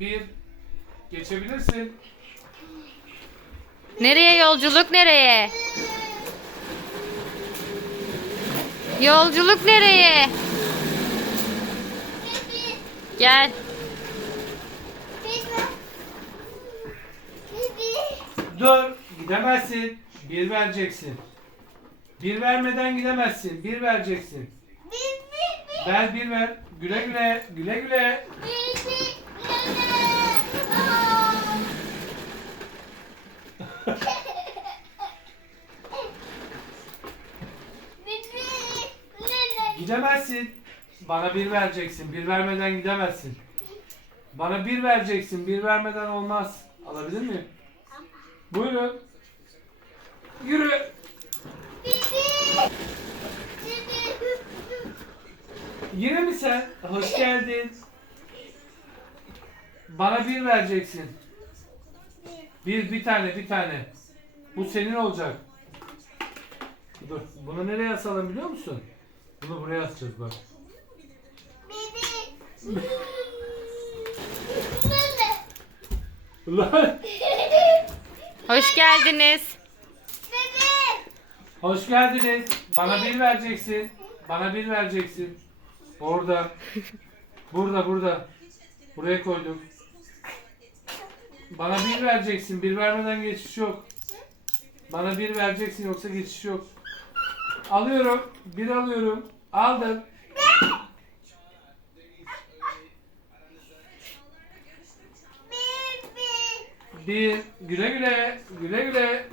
bir. Geçebilirsin. Nereye yolculuk nereye? Yolculuk nereye? Gel. Dur. Gidemezsin. Bir vereceksin. Bir vermeden gidemezsin. Bir vereceksin. Ver bir ver. Güle güle. Güle güle. Gidemezsin. Bana bir vereceksin. Bir vermeden gidemezsin. Bana bir vereceksin. Bir vermeden olmaz. Alabilir miyim? Buyurun. Yürü. Yine mi sen? Hoş geldin. Bana bir vereceksin. Bir, bir tane, bir tane. Bu senin olacak. Dur, bunu nereye asalım biliyor musun? Bunu buraya asacağız bak. Ulan, Hoş geldiniz. hoş geldiniz. Bana bir vereceksin. Bana bir vereceksin. Orada. Burada, burada. Buraya koydum. Bana bir vereceksin. Bir vermeden geçiş yok. Bana bir vereceksin yoksa geçiş yok. Alıyorum. Bir alıyorum. Aldım. Bir. Güle güle. Güle güle.